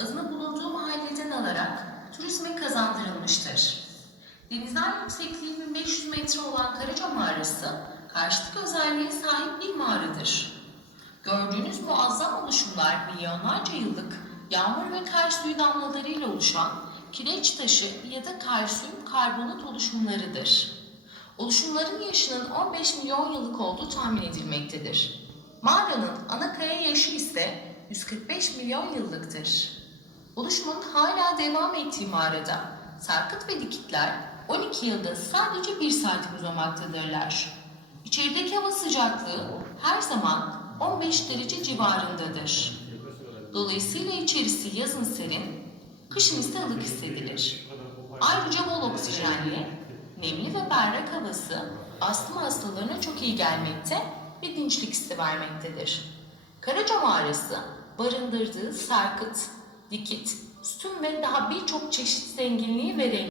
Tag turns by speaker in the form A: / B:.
A: adını bulunduğu mahalleden alarak turizme kazandırılmıştır. Denizden yüksekliği 1500 metre olan Karaca Mağarası, karşıtlık özelliğe sahip bir mağaradır. Gördüğünüz muazzam oluşumlar milyonlarca yıllık yağmur ve kar suyu damlalarıyla oluşan kireç taşı ya da kalsiyum karbonat oluşumlarıdır. Oluşumların yaşının 15 milyon yıllık olduğu tahmin edilmektedir. Mağaranın ana kaya yaşı ise 145 milyon yıllıktır. Oluşumun hala devam ettiği mağarada sarkıt ve dikitler 12 yılda sadece 1 santim uzamaktadırlar. İçerideki hava sıcaklığı her zaman 15 derece civarındadır. Dolayısıyla içerisi yazın serin, kışın ise ılık hissedilir. Ayrıca bol oksijenli, nemli ve berrak havası astım hastalarına çok iyi gelmekte ve dinçlik hissi vermektedir. Karaca Mağarası barındırdığı sarkıt, dikit, sütun ve daha birçok çeşit zenginliği ve renk